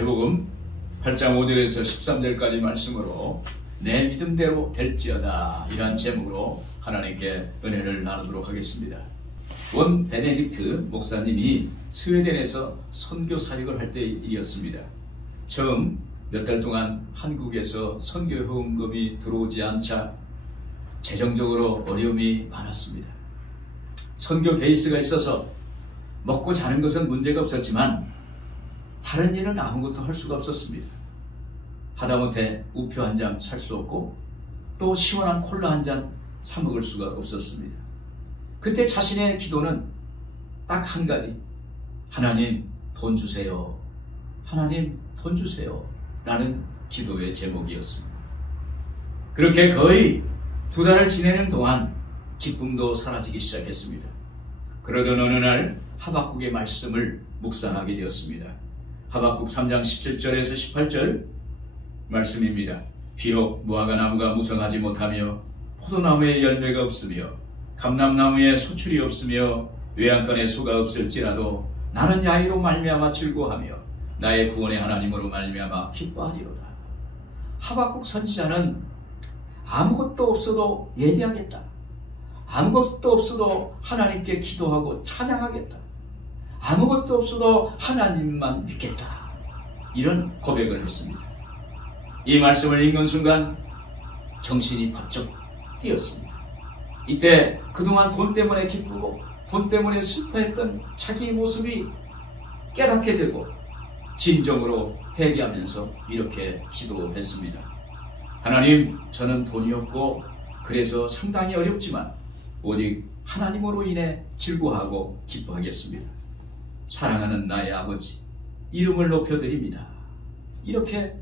마태복음 8장 5절에서 13절까지 말씀으로 내 믿음대로 될지어다, 이러한 제목으로 하나님께 은혜를 나누도록 하겠습니다. 원 베네딕트 목사님이 스웨덴에서 선교 사역을 할 때 일이었습니다. 처음 몇 달 동안 한국에서 선교 후원금이 들어오지 않자 재정적으로 어려움이 많았습니다. 선교 베이스가 있어서 먹고 자는 것은 문제가 없었지만 다른 일은 아무것도 할 수가 없었습니다. 하다못해 우표 한 장 살 수 없고 또 시원한 콜라 한 잔 사 먹을 수가 없었습니다. 그때 자신의 기도는 딱 한 가지, 하나님 돈 주세요, 하나님 돈 주세요 라는 기도의 제목이었습니다. 그렇게 거의 2달을 지내는 동안 기쁨도 사라지기 시작했습니다. 그러던 어느 날 하박국의 말씀을 묵상하게 되었습니다. 하박국 3장 17절에서 18절 말씀입니다. 비록 무화과나무가 무성하지 못하며 포도나무에 열매가 없으며 감람나무에 소출이 없으며 외양간에 소가 없을지라도 나는 야희로 말미암아 즐거워하며 나의 구원의 하나님으로 말미암아 기뻐하리로다. 하박국 선지자는 아무것도 없어도 예배하겠다, 아무것도 없어도 하나님께 기도하고 찬양하겠다, 아무것도 없어도 하나님만 믿겠다, 이런 고백을 했습니다. 이 말씀을 읽는 순간 정신이 번쩍 뛰었습니다. 이때 그동안 돈 때문에 기쁘고 돈 때문에 슬퍼했던 자기의 모습이 깨닫게 되고 진정으로 회개하면서 이렇게 기도했습니다. 하나님, 저는 돈이 없고 그래서 상당히 어렵지만 오직 하나님으로 인해 즐거워하고 기뻐하겠습니다. 사랑하는 나의 아버지, 이름을 높여드립니다. 이렇게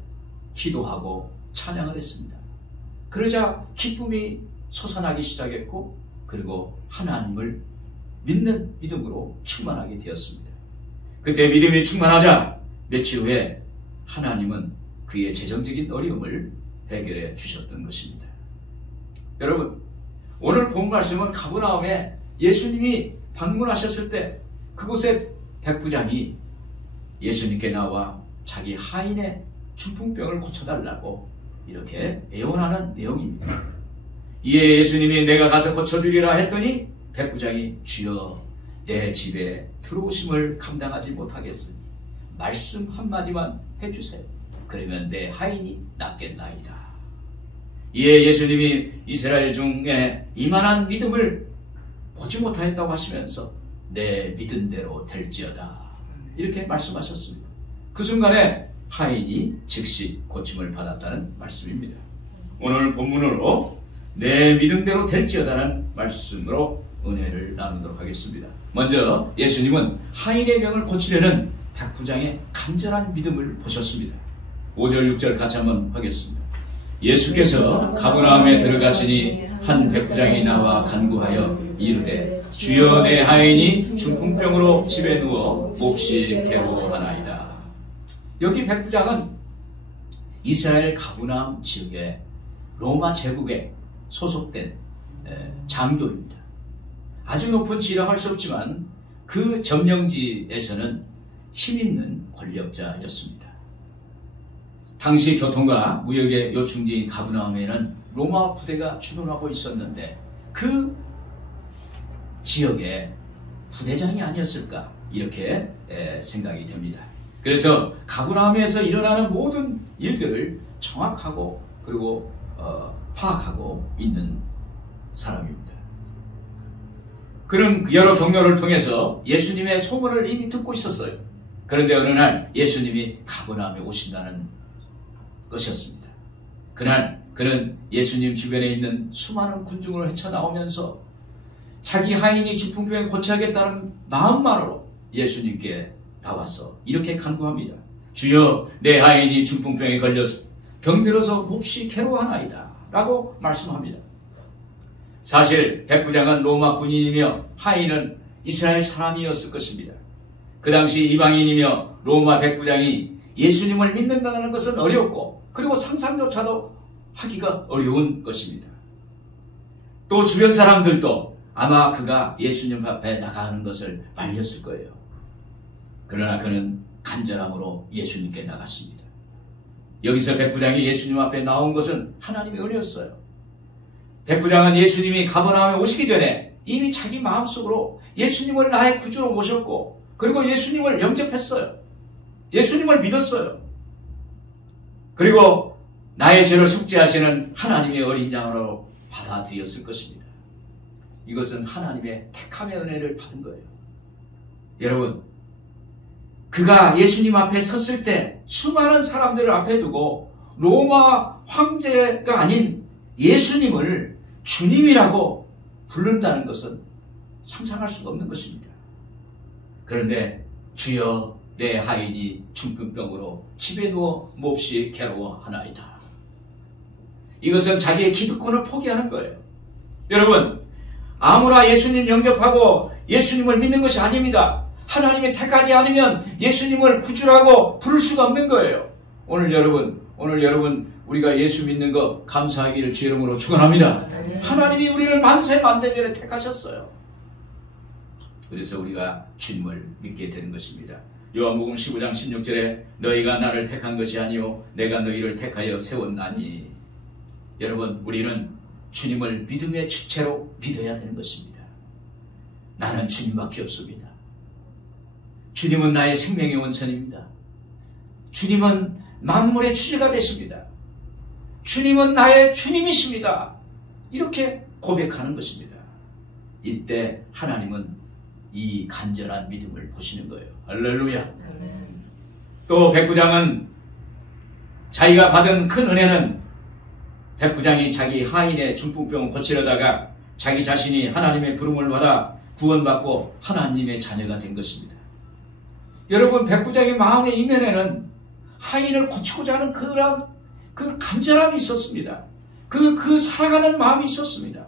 기도하고 찬양을 했습니다. 그러자 기쁨이 솟아나기 시작했고 그리고 하나님을 믿는 믿음으로 충만하게 되었습니다. 그때 믿음이 충만하자 며칠 후에 하나님은 그의 재정적인 어려움을 해결해 주셨던 것입니다. 여러분, 오늘 본 말씀은 가버나움에 예수님이 방문하셨을 때 그곳에 백부장이 예수님께 나와 자기 하인의 중풍병을 고쳐달라고 이렇게 애원하는 내용입니다. 이에 예수님이 내가 가서 고쳐주리라 했더니 백부장이 주여, 내 집에 들어오심을 감당하지 못하겠으니 말씀 한마디만 해주세요. 그러면 내 하인이 낫겠나이다. 이에 예수님이 이스라엘 중에 이만한 믿음을 보지 못하였다고 하시면서 내 믿은 대로 될지어다, 이렇게 말씀하셨습니다. 그 순간에 하인이 즉시 고침을 받았다는 말씀입니다. 오늘 본문으로 내 믿음대로 될지어다는 말씀으로 은혜를 나누도록 하겠습니다. 먼저 예수님은 하인의 병을 고치려는 백부장의 간절한 믿음을 보셨습니다. 5절 6절 같이 한번 하겠습니다. 예수께서 가버나움에 들어가시니 한 백부장이 나와 간구하여 이르되 주여, 내 하인이 중풍병으로 집에 누워 몹시 괴로워하나이다. 여기 백부장은 이스라엘 가버나움 지역의 로마 제국에 소속된 장교입니다. 아주 높은 지위라 할 수 없지만 그 점령지에서는 힘있는 권력자였습니다. 당시 교통과 무역의 요충지인 가버나움에는 로마 부대가 주둔하고 있었는데 그 지역의 부대장이 아니었을까, 이렇게 생각이 됩니다. 그래서 가버나움에서 일어나는 모든 일들을 정확하고 그리고 파악하고 있는 사람입니다. 그는 여러 경로를 통해서 예수님의 소문을 이미 듣고 있었어요. 그런데 어느 날 예수님이 가버나움에 오신다는 것이었습니다. 그날 그는 예수님 주변에 있는 수많은 군중을 헤쳐나오면서 자기 하인이 중풍병에 고쳐야겠다는 마음만으로 예수님께 나와서 이렇게 간구합니다. 주여, 내 하인이 중풍병에 걸려서 병들어서 몹시 괴로워하나이다 라고 말씀합니다. 사실 백부장은 로마 군인이며 하인은 이스라엘 사람이었을 것입니다. 그 당시 이방인이며 로마 백부장이 예수님을 믿는다는 것은 어렵고 그리고 상상조차도 하기가 어려운 것입니다. 또 주변 사람들도 아마 그가 예수님 앞에 나가는 것을 말렸을 거예요. 그러나 그는 간절함으로 예수님께 나갔습니다. 여기서 백부장이 예수님 앞에 나온 것은 하나님의 은혜였어요. 백부장은 예수님이 가버나움에 오시기 전에 이미 자기 마음속으로 예수님을 나의 구주로 모셨고, 그리고 예수님을 영접했어요. 예수님을 믿었어요. 그리고 나의 죄를 속죄하시는 하나님의 어린 양으로 받아들였을 것입니다. 이것은 하나님의 택함의 은혜를 받은 거예요. 여러분, 그가 예수님 앞에 섰을 때 수많은 사람들을 앞에 두고 로마 황제가 아닌 예수님을 주님이라고 부른다는 것은 상상할 수가 없는 것입니다. 그런데 주여 내 하인이 중풍병으로 집에 누워 몹시 괴로워하나이다. 이것은 자기의 기득권을 포기하는 거예요. 여러분, 아무나 예수님 영접하고 예수님을 믿는 것이 아닙니다. 하나님이 택하지 않으면 예수님을 구주라고 부를 수가 없는 거예요. 오늘 여러분 우리가 예수 믿는 거 감사하기를 주 이름으로 축원합니다. 하나님이 우리를 만세 만대전에 택하셨어요. 그래서 우리가 주님을 믿게 되는 것입니다. 요한복음 15장 16절에 너희가 나를 택한 것이 아니요 내가 너희를 택하여 세웠나니. 여러분, 우리는 주님을 믿음의 주체로 믿어야 되는 것입니다. 나는 주님밖에 없습니다. 주님은 나의 생명의 원천입니다. 주님은 만물의 주제가 되십니다. 주님은 나의 주님이십니다. 이렇게 고백하는 것입니다. 이때 하나님은 이 간절한 믿음을 보시는 거예요. 할렐루야. 또 백부장은 자기가 받은 큰 은혜는 백부장이 자기 하인의 중풍병을 고치려다가 자기 자신이 하나님의 부름을 받아 구원받고 하나님의 자녀가 된 것입니다. 여러분, 백부장의 마음의 이면에는 하인을 고치고자 하는 그 간절함이 있었습니다. 그 사랑하는 마음이 있었습니다.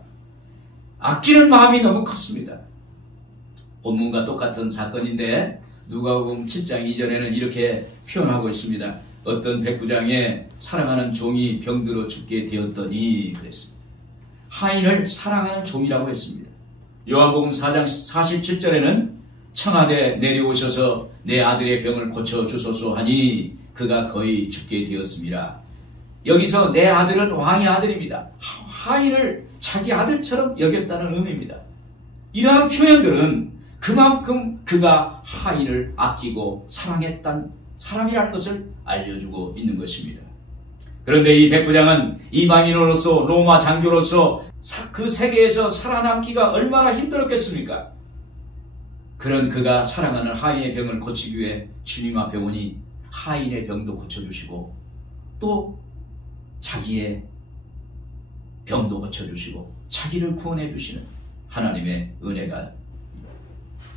아끼는 마음이 너무 컸습니다. 본문과 똑같은 사건인데 누가복음 7장 2절에는 이렇게 표현하고 있습니다. 어떤 백부장의 사랑하는 종이 병들어 죽게 되었더니 그랬습니다. 하인을 사랑하는 종이라고 했습니다. 요한복음 4장 47절에는 청하되 내려오셔서 내 아들의 병을 고쳐주소서 하니 그가 거의 죽게 되었습니다. 여기서 내 아들은 왕의 아들입니다. 하인을 자기 아들처럼 여겼다는 의미입니다. 이러한 표현들은 그만큼 그가 하인을 아끼고 사랑했던 사람이라는 것을 알려주고 있는 것입니다. 그런데 이 백부장은 이방인으로서 로마 장교로서 그 세계에서 살아남기가 얼마나 힘들었겠습니까? 그런 그가 사랑하는 하인의 병을 고치기 위해 주님 앞에 오니 하인의 병도 고쳐주시고 또 자기의 병도 고쳐주시고 자기를 구원해 주시는 하나님의 은혜가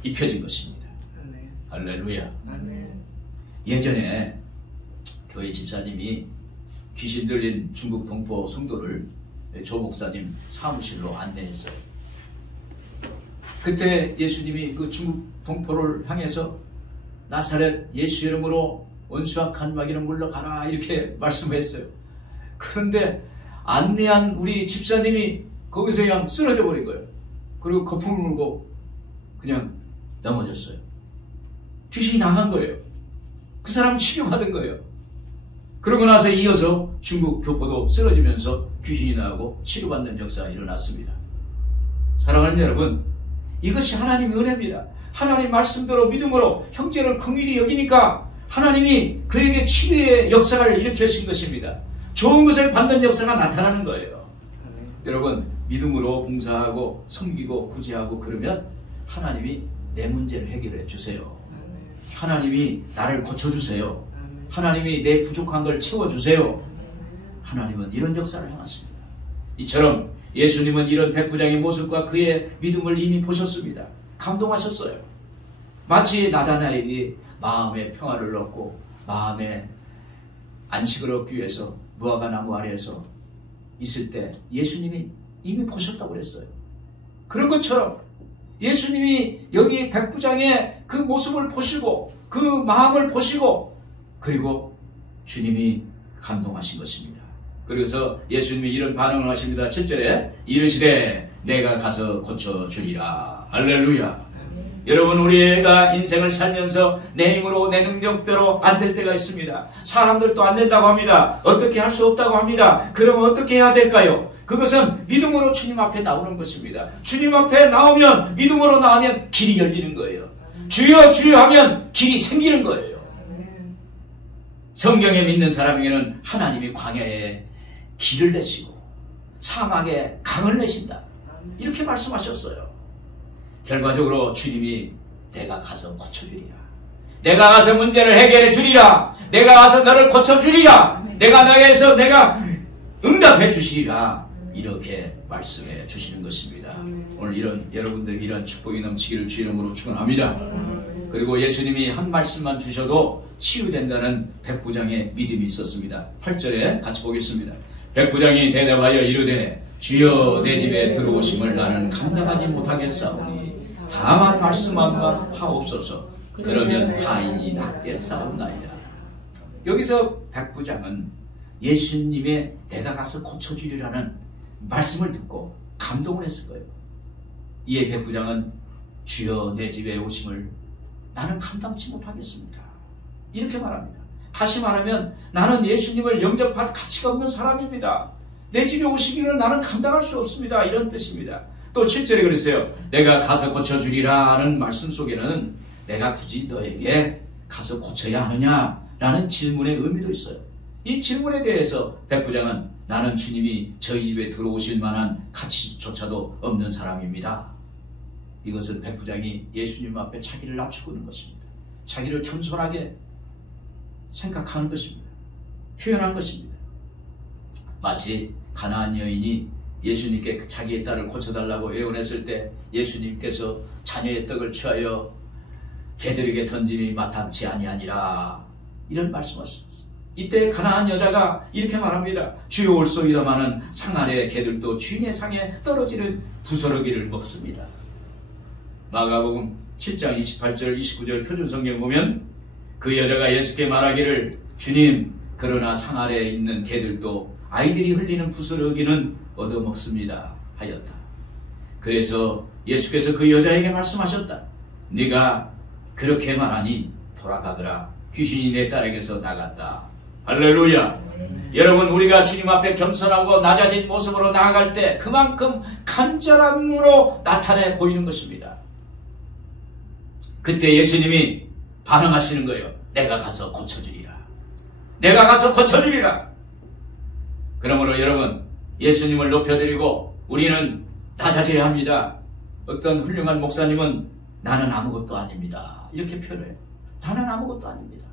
입혀진 것입니다. 아멘. 할렐루야. 아멘. 예전에 교회 집사님이 귀신 들린 중국 동포 성도를 조 목사님 사무실로 안내했어요. 그때 예수님이 그 중국 동포를 향해서 나사렛 예수 이름으로 원수와 간마귀는 물러가라 이렇게 말씀했어요. 그런데 안내한 우리 집사님이 거기서 그냥 쓰러져 버린 거예요. 그리고 거품을 물고 그냥 넘어졌어요. 귀신이 나간 거예요. 그 사람 치료받은 거예요. 그러고 나서 이어서 중국 교포도 쓰러지면서 귀신이 나고 치료받는 역사가 일어났습니다. 사랑하는 여러분, 이것이 하나님의 은혜입니다. 하나님 말씀대로 믿음으로 형제를 긍휼히 여기니까 하나님이 그에게 치료의 역사를 일으키신 것입니다. 좋은 것을 받는 역사가 나타나는 거예요. 여러분, 믿음으로 봉사하고 섬기고 구제하고 그러면 하나님이 내 문제를 해결해 주세요. 하나님이 나를 고쳐주세요. 하나님이 내 부족한 걸 채워주세요. 하나님은 이런 역사를 행하십니다. 이처럼 예수님은 이런 백부장의 모습과 그의 믿음을 이미 보셨습니다. 감동하셨어요. 마치 나다나엘이 마음의 평화를 얻고 마음의 안식을 얻기 위해서 무화과 나무 아래에서 있을 때 예수님이 이미 보셨다고 그랬어요. 그런 것처럼 예수님이 여기 백부장의 그 모습을 보시고 그 마음을 보시고 그리고 주님이 감동하신 것입니다. 그래서 예수님이 이런 반응을 하십니다. 7절에 이르시되 내가 가서 고쳐주리라. 할렐루야. 여러분, 우리가 인생을 살면서 내 힘으로 내 능력대로 안 될 때가 있습니다. 사람들도 안 된다고 합니다. 어떻게 할 수 없다고 합니다. 그러면 어떻게 해야 될까요? 그것은 믿음으로 주님 앞에 나오는 것입니다. 주님 앞에 나오면, 믿음으로 나오면 길이 열리는 거예요. 주여 주여 하면 길이 생기는 거예요. 성경에 믿는 사람에게는 하나님이 광야에 길을 내시고 사막에 강을 내신다, 이렇게 말씀하셨어요. 결과적으로 주님이 내가 가서 고쳐주리라, 내가 가서 문제를 해결해 주리라, 내가 가서 너를 고쳐주리라, 내가 너에게서 내가 응답해 주시리라, 이렇게 말씀해 주시는 것입니다. 오늘 여러분들 이런 축복이 넘치기를 주 이름으로 축원합니다. 그리고 예수님이 한 말씀만 주셔도 치유된다는 백부장의 믿음이 있었습니다. 8절에 같이 보겠습니다. 백부장이 대답하여 이르되 주여 내 집에 들어오심을 나는 감당하지 못하겠사오니 다만 말씀만 하옵소서. 그러면 하인이 낫겠사옵나이다. 여기서 백부장은 예수님의 내가 가서 고쳐주리라는 말씀을 듣고 감동을 했을 거예요. 이에 백부장은 주여 내 집에 오심을 나는 감당치 못하겠습니다, 이렇게 말합니다. 다시 말하면 나는 예수님을 영접할 가치가 없는 사람입니다. 내 집에 오시기를 나는 감당할 수 없습니다, 이런 뜻입니다. 또 7절에 그랬어요. 내가 가서 고쳐주리라 하는 말씀 속에는 내가 굳이 너에게 가서 고쳐야 하느냐라는 질문의 의미도 있어요. 이 질문에 대해서 백부장은 나는 주님이 저희 집에 들어오실 만한 가치조차도 없는 사람입니다. 이것은 백부장이 예수님 앞에 자기를 낮추고 있는 것입니다. 자기를 겸손하게 생각하는 것입니다. 표현한 것입니다. 마치 가나안 여인이 예수님께 자기의 딸을 고쳐달라고 애원했을 때 예수님께서 자녀의 떡을 취하여 개들에게 던짐이 마땅치 아니하니라, 이런 말씀하셨습니다. 이때 가나안 여자가 이렇게 말합니다. 주여 올소이다마는 상 아래 개들도 주인의 상에 떨어지는 부스러기를 먹습니다. 마가복음 7장 28절 29절 표준성경 보면 그 여자가 예수께 말하기를 주님, 그러나 상 아래에 있는 개들도 아이들이 흘리는 부스러기는 얻어먹습니다 하였다. 그래서 예수께서 그 여자에게 말씀하셨다. 네가 그렇게 말하니 돌아가거라, 귀신이 내 딸에게서 나갔다. 할렐루야. 여러분, 우리가 주님 앞에 겸손하고 낮아진 모습으로 나아갈 때 그만큼 간절함으로 나타내 보이는 것입니다. 그때 예수님이 반응하시는 거예요. 내가 가서 고쳐주리라, 내가 가서 고쳐주리라. 그러므로 여러분, 예수님을 높여드리고 우리는 낮아져야 합니다. 어떤 훌륭한 목사님은 나는 아무것도 아닙니다, 이렇게 표현해요. 나는 아무것도 아닙니다.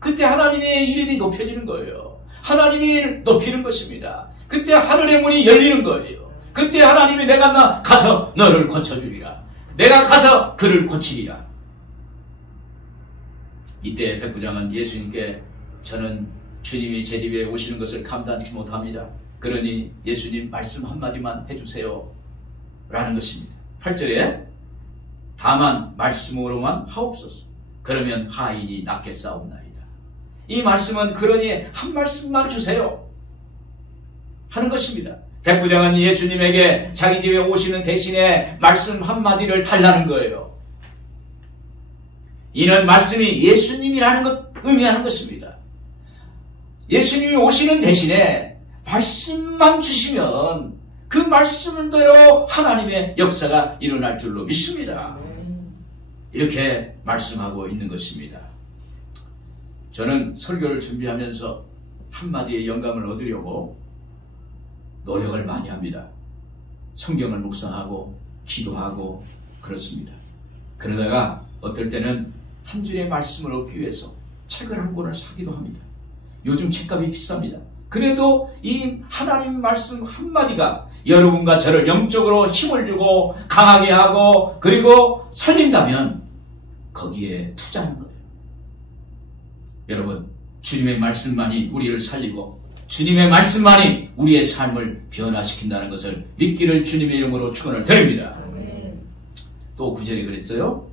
그때 하나님의 이름이 높여지는 거예요. 하나님이 높이는 것입니다. 그때 하늘의 문이 열리는 거예요. 그때 하나님이 내가 가서 너를 고쳐주리라, 내가 가서 그를 고치리라. 이때 백부장은 예수님께 저는 주님이 제 집에 오시는 것을 감당치 못합니다. 그러니 예수님 말씀 한마디만 해주세요 라는 것입니다. 8절에 다만 말씀으로만 하옵소서. 그러면 하인이 낫겠사옵나이다. 이 말씀은 그러니 한 말씀만 주세요 하는 것입니다. 백부장은 예수님에게 자기 집에 오시는 대신에 말씀 한마디를 달라는 거예요. 이는 말씀이 예수님이라는 것 의미하는 것입니다. 예수님이 오시는 대신에 말씀만 주시면 그 말씀대로 하나님의 역사가 일어날 줄로 믿습니다. 이렇게 말씀하고 있는 것입니다. 저는 설교를 준비하면서 한마디의 영감을 얻으려고 노력을 많이 합니다. 성경을 묵상하고 기도하고 그렇습니다. 그러다가 어떨 때는 한 줄의 말씀을 얻기 위해서 책을 한 권을 사기도 합니다. 요즘 책값이 비쌉니다. 그래도 이 하나님 말씀 한마디가 여러분과 저를 영적으로 힘을 주고 강하게 하고 그리고 살린다면 거기에 투자하는 거예요. 여러분, 주님의 말씀만이 우리를 살리고 주님의 말씀만이 우리의 삶을 변화시킨다는 것을 믿기를 주님의 이름으로 축원을 드립니다. 또 9절에 그랬어요.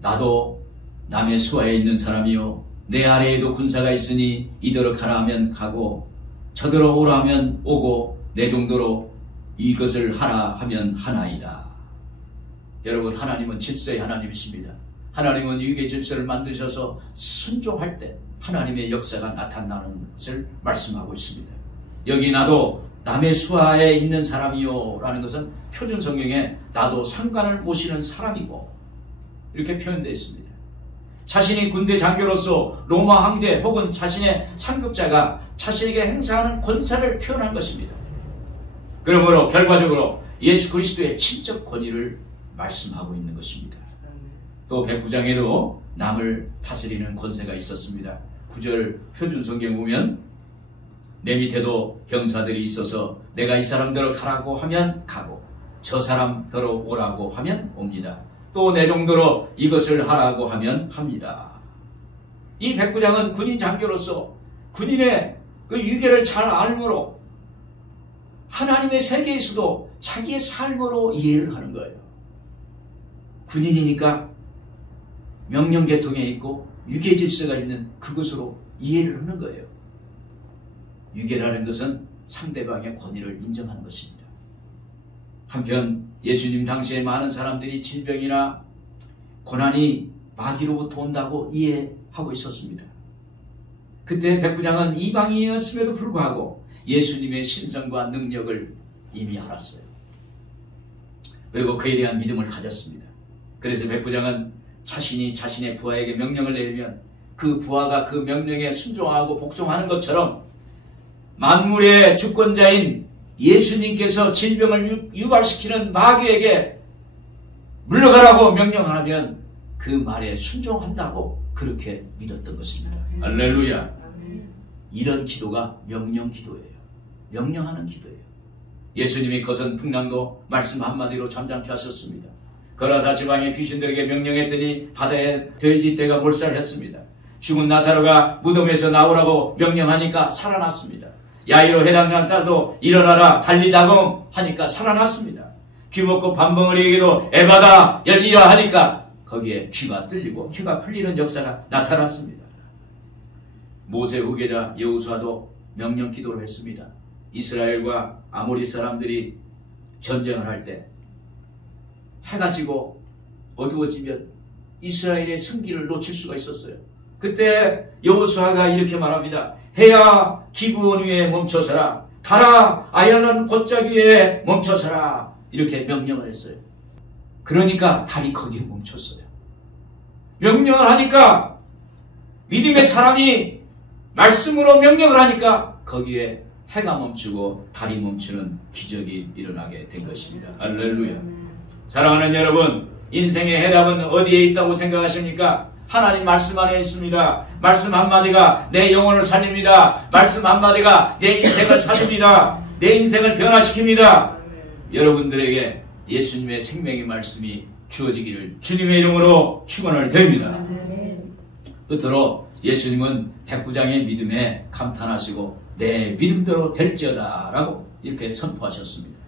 나도 남의 수하에 있는 사람이요 내 아래에도 군사가 있으니 이더러 가라 하면 가고 저더러 오라 하면 오고 내 정도로 이것을 하라 하면 하나이다. 여러분, 하나님은 질서의 하나님이십니다. 하나님은 유괴 질서를 만드셔서 순종할 때 하나님의 역사가 나타나는 것을 말씀하고 있습니다. 여기 나도 남의 수하에 있는 사람이요 라는 것은 표준 성경에 나도 상관을 모시는 사람이고 이렇게 표현되어 있습니다. 자신이 군대 장교로서 로마 황제 혹은 자신의 상급자가 자신에게 행사하는 권세를 표현한 것입니다. 그러므로 결과적으로 예수 그리스도의 신적 권위를 말씀하고 있는 것입니다. 또 백부장에도 남을 다스리는 권세가 있었습니다. 9절 표준 성경 보면 내 밑에도 병사들이 있어서 내가 이 사람들을 가라고 하면 가고 저 사람들로 오라고 하면 옵니다. 또 내 정도로 이것을 하라고 하면 합니다. 이 백부장은 군인 장교로서 군인의 그 위계를 잘 알므로 하나님의 세계에서도 자기의 삶으로 이해를 하는 거예요. 군인이니까 명령 계통에 있고 유계 질서가 있는 그것으로 이해를 하는 거예요. 유계라는 것은 상대방의 권위를 인정하는 것입니다. 한편 예수님 당시에 많은 사람들이 질병이나 고난이 마귀로부터 온다고 이해하고 있었습니다. 그때 백부장은 이방인이었음에도 불구하고 예수님의 신성과 능력을 이미 알았어요. 그리고 그에 대한 믿음을 가졌습니다. 그래서 백부장은 자신이 자신의 부하에게 명령을 내리면 그 부하가 그 명령에 순종하고 복종하는 것처럼 만물의 주권자인 예수님께서 질병을 유발시키는 마귀에게 물러가라고 명령하면 그 말에 순종한다고 그렇게 믿었던 것입니다. 할렐루야. 이런 기도가 명령 기도예요. 명령하는 기도예요. 예수님이 거선 풍랑도 말씀 한마디로 잠잠케 하셨습니다. 거라사 지방의 귀신들에게 명령했더니 바다에 돼지떼가 몰살했습니다. 죽은 나사로가 무덤에서 나오라고 명령하니까 살아났습니다. 야이로 해당하는 딸도 일어나라 달리다공 하니까 살아났습니다. 귀 먹고 밥먹으리에게도 에바다 열리라 하니까 거기에 귀가 뚫리고 혀가 풀리는 역사가 나타났습니다. 모세 후계자 여호수아도 명령 기도를 했습니다. 이스라엘과 아모리 사람들이 전쟁을 할 때 해가 지고 어두워지면 이스라엘의 승기를 놓칠 수가 있었어요. 그때 여호수아가 이렇게 말합니다. 해야 기브온 위에 멈춰서라. 달아 아야는 곧자기 위에 멈춰서라. 이렇게 명령을 했어요. 그러니까 달이 거기에 멈췄어요. 명령을 하니까 믿음의 사람이 말씀으로 명령을 하니까 거기에 해가 멈추고 달이 멈추는 기적이 일어나게 된 것입니다. 할렐루야. 사랑하는 여러분, 인생의 해답은 어디에 있다고 생각하십니까? 하나님 말씀 안에 있습니다. 말씀 한마디가 내 영혼을 살립니다. 말씀 한마디가 내 인생을 살립니다. 내 인생을 변화시킵니다. 여러분들에게 예수님의 생명의 말씀이 주어지기를 주님의 이름으로 축원을 드립니다. 끝으로 예수님은 백부장의 믿음에 감탄하시고 내 믿음대로 될지어다 라고 이렇게 선포하셨습니다.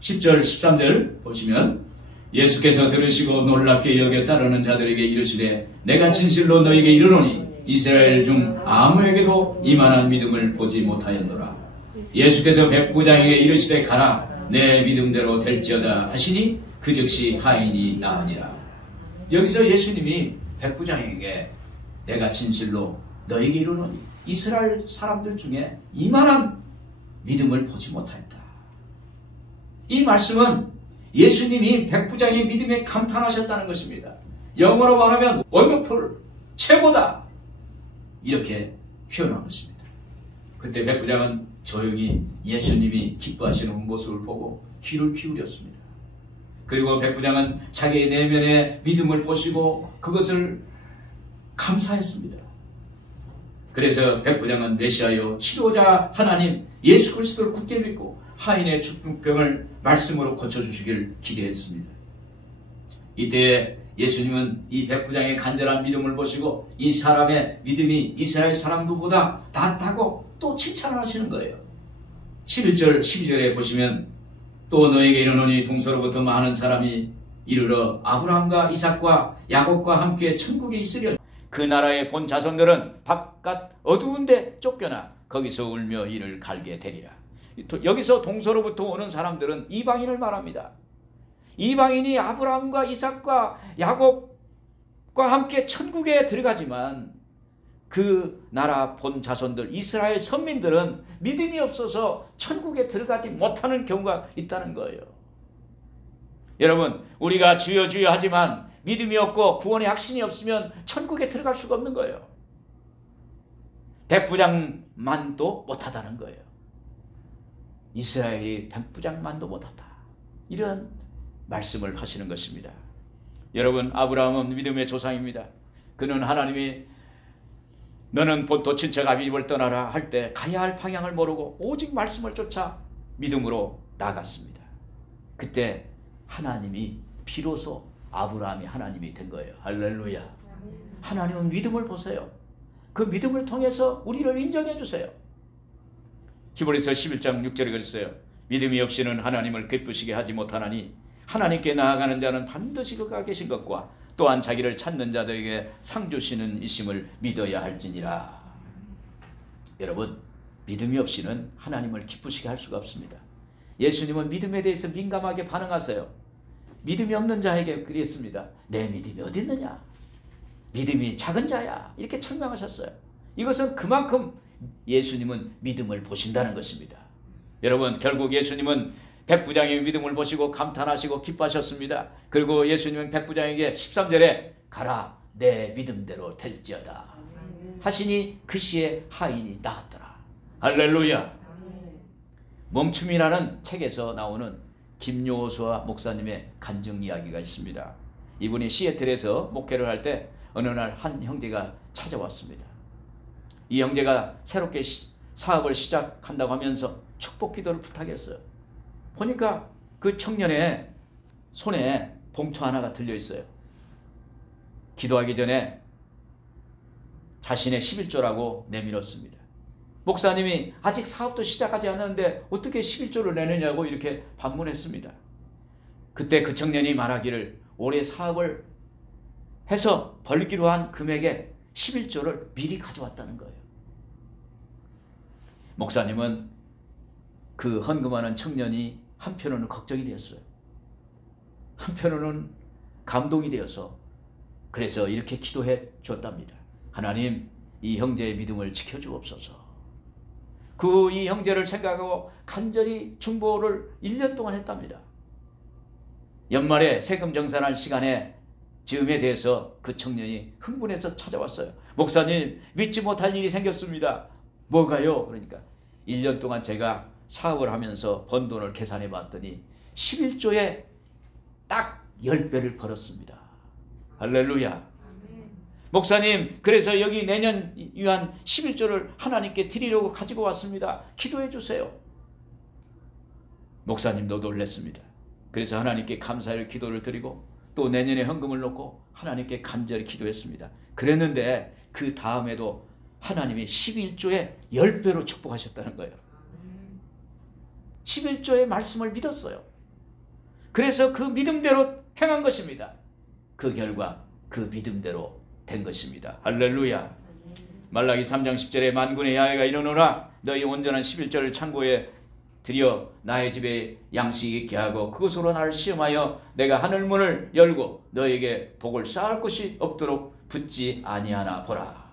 10절 13절 보시면 예수께서 들으시고 놀랍게 여겨 따르는 자들에게 이르시되 내가 진실로 너에게 이르노니 이스라엘 중 아무에게도 이만한 믿음을 보지 못하였노라. 예수께서 백부장에게 이르시되 가라 내 믿음대로 될지어다 하시니 그 즉시 하인이 나으니라. 여기서 예수님이 백부장에게 내가 진실로 너에게 이르노니 이스라엘 사람들 중에 이만한 믿음을 보지 못하였다. 이 말씀은 예수님이 백부장의 믿음에 감탄하셨다는 것입니다. 영어로 말하면 원더풀, 최고다 이렇게 표현한 것입니다. 그때 백부장은 조용히 예수님이 기뻐하시는 모습을 보고 귀를 기울였습니다. 그리고 백부장은 자기의 내면의 믿음을 보시고 그것을 감사했습니다. 그래서 백부장은 메시아여 치료자 하나님 예수 그리스도를 굳게 믿고 하인의 죽병을 말씀으로 고쳐주시길 기대했습니다. 이때 예수님은 이 백부장의 간절한 믿음을 보시고 이 사람의 믿음이 이스라엘 사람들보다 낫다고 또 칭찬을 하시는 거예요. 11절 12절에 보시면 또 너에게 이르노니 동서로부터 많은 사람이 이르러 아브라함과 이삭과 야곱과 함께 천국에 있으려 그 나라의 본 자손들은 바깥 어두운 데 쫓겨나 거기서 울며 이를 갈게 되리라. 여기서 동서로부터 오는 사람들은 이방인을 말합니다. 이방인이 아브라함과 이삭과 야곱과 함께 천국에 들어가지만 그 나라 본 자손들 이스라엘 선민들은 믿음이 없어서 천국에 들어가지 못하는 경우가 있다는 거예요. 여러분, 우리가 주여 주여 하지만 믿음이 없고 구원의 확신이 없으면 천국에 들어갈 수가 없는 거예요. 백부장만도 못하다는 거예요. 이스라엘이 백부장만도 못하다, 이런 말씀을 하시는 것입니다. 여러분, 아브라함은 믿음의 조상입니다. 그는 하나님이 너는 본토 친척 아비집을 떠나라 할 때 가야 할 방향을 모르고 오직 말씀을 쫓아 믿음으로 나갔습니다. 그때 하나님이 비로소 아브라함이 하나님이 된 거예요. 할렐루야. 하나님은 믿음을 보세요. 그 믿음을 통해서 우리를 인정해 주세요. 히브리서 11장 6절에 그랬어요. 믿음이 없이는 하나님을 기쁘시게 하지 못하나니 하나님께 나아가는 자는 반드시 그가 계신 것과 또한 자기를 찾는 자들에게 상 주시는 이심을 믿어야 할지니라. 여러분, 믿음이 없이는 하나님을 기쁘시게 할 수가 없습니다. 예수님은 믿음에 대해서 민감하게 반응하세요. 믿음이 없는 자에게 그랬습니다. 내 믿음이 어디 있느냐? 믿음이 작은 자야. 이렇게 책망하셨어요. 이것은 그만큼 예수님은 믿음을 보신다는 것입니다. 여러분, 결국 예수님은 백부장의 믿음을 보시고 감탄하시고 기뻐하셨습니다. 그리고 예수님은 백부장에게 13절에 가라, 내 믿음대로 될지어다 하시니 그 시에 하인이 나았더라. 할렐루야. 멈춤이라는 책에서 나오는 김요수아 목사님의 간증 이야기가 있습니다. 이분이 시애틀에서 목회를 할 때 어느 날 한 형제가 찾아왔습니다. 이 형제가 새롭게 사업을 시작한다고 하면서 축복 기도를 부탁했어요. 보니까 그 청년의 손에 봉투 하나가 들려 있어요. 기도하기 전에 자신의 11조라고 내밀었습니다. 목사님이 아직 사업도 시작하지 않았는데 어떻게 11조를 내느냐고 이렇게 반문했습니다. 그때 그 청년이 말하기를 올해 사업을 해서 벌기로 한 금액의 11조를 미리 가져왔다는 거예요. 목사님은 그 헌금하는 청년이 한편으로는 걱정이 되었어요. 한편으로는 감동이 되어서 그래서 이렇게 기도해 줬답니다. 하나님, 이 형제의 믿음을 지켜주옵소서. 이 형제를 생각하고 간절히 중보를 1년 동안 했답니다. 연말에 세금 정산할 시간에 즈음에 대해서 그 청년이 흥분해서 찾아왔어요. 목사님, 믿지 못할 일이 생겼습니다. 뭐가요? 그러니까 1년 동안 제가 사업을 하면서 번 돈을 계산해 봤더니 11조에 딱 10배를 벌었습니다. 할렐루야. 목사님, 그래서 여기 내년 위한 11조를 하나님께 드리려고 가지고 왔습니다. 기도해 주세요. 목사님도 놀랐습니다. 그래서 하나님께 감사의 기도를 드리고 또 내년에 헌금을 놓고 하나님께 간절히 기도했습니다. 그랬는데 그 다음에도 하나님이 11조에 10배로 축복하셨다는 거예요. 11조의 말씀을 믿었어요. 그래서 그 믿음대로 행한 것입니다. 그 결과 그 믿음대로 된 것입니다. 할렐루야. 말라기 3장 10절에 만군의 야훼가 이르노라, 너희 온전한 11조를 창고에 들여 나의 집에 양식 있게 하고 그것으로 나를 시험하여 내가 하늘 문을 열고 너에게 복을 쌓을 것이 없도록 붙지 아니하나 보라.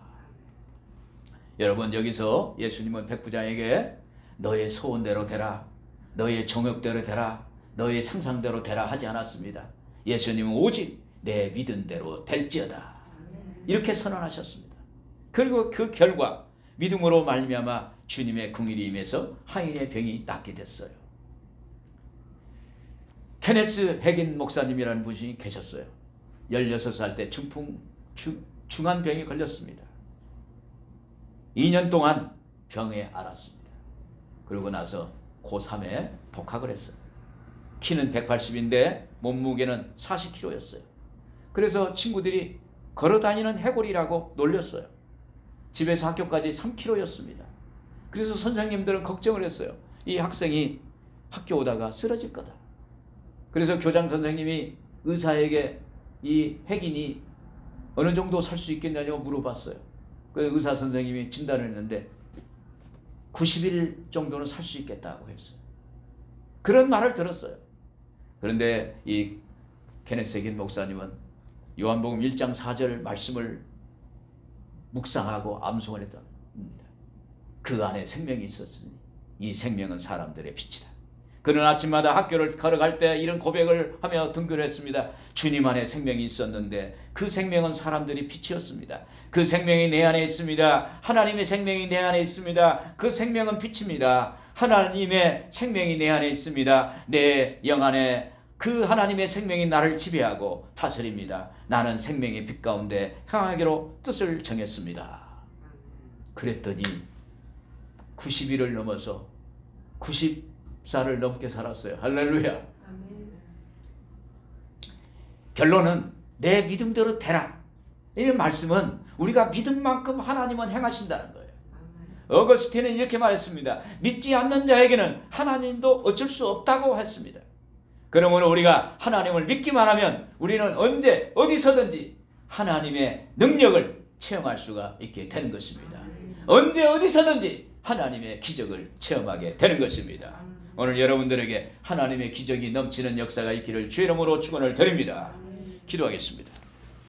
여러분, 여기서 예수님은 백부장에게 너의 소원대로 되라, 너의 정욕대로 되라, 너의 상상대로 되라 하지 않았습니다. 예수님은 오직 내 믿음대로 될지어다 이렇게 선언하셨습니다. 그리고 그 결과 믿음으로 말미암아 주님의 긍휼이 임해서 하인의 병이 낫게 됐어요. 케네스 핵인 목사님이라는 분이 계셨어요. 16살 때 중한 병이 걸렸습니다. 2년 동안 병에 앓았습니다. 그러고 나서 고3에 복학을 했어요. 키는 180인데 몸무게는 40kg였어요. 그래서 친구들이 걸어다니는 해골이라고 놀렸어요. 집에서 학교까지 3km였습니다. 그래서 선생님들은 걱정을 했어요. 이 학생이 학교 오다가 쓰러질 거다. 그래서 교장 선생님이 의사에게 이 핵인이 어느 정도 살 수 있겠냐고 물어봤어요. 그 의사 선생님이 진단을 했는데 90일 정도는 살 수 있겠다고 했어요. 그런 말을 들었어요. 그런데 이 케네스 해긴 목사님은 요한복음 1장 4절 말씀을 묵상하고 암송을 했다. 그 안에 생명이 있었으니 이 생명은 사람들의 빛이다. 그는 아침마다 학교를 걸어갈 때 이런 고백을 하며 등교를 했습니다. 주님 안에 생명이 있었는데 그 생명은 사람들이 빛이었습니다. 그 생명이 내 안에 있습니다. 하나님의 생명이 내 안에 있습니다. 그 생명은 빛입니다. 하나님의 생명이 내 안에 있습니다. 내 영 안에 그 하나님의 생명이 나를 지배하고 다스립니다. 나는 생명의 빛 가운데 향하기로 뜻을 정했습니다. 그랬더니 90일을 넘어서 90살을 넘게 살았어요. 할렐루야. 결론은 내 믿음대로 되라. 이 말씀은 우리가 믿은 만큼 하나님은 행하신다는 거예요. 어거스틴은 이렇게 말했습니다. 믿지 않는 자에게는 하나님도 어쩔 수 없다고 했습니다. 그러면 우리가 하나님을 믿기만 하면 우리는 언제 어디서든지 하나님의 능력을 체험할 수가 있게 되는 것입니다. 언제 어디서든지 하나님의 기적을 체험하게 되는 것입니다. 오늘 여러분들에게 하나님의 기적이 넘치는 역사가 있기를 주의 이름으로 축원을 드립니다. 기도하겠습니다.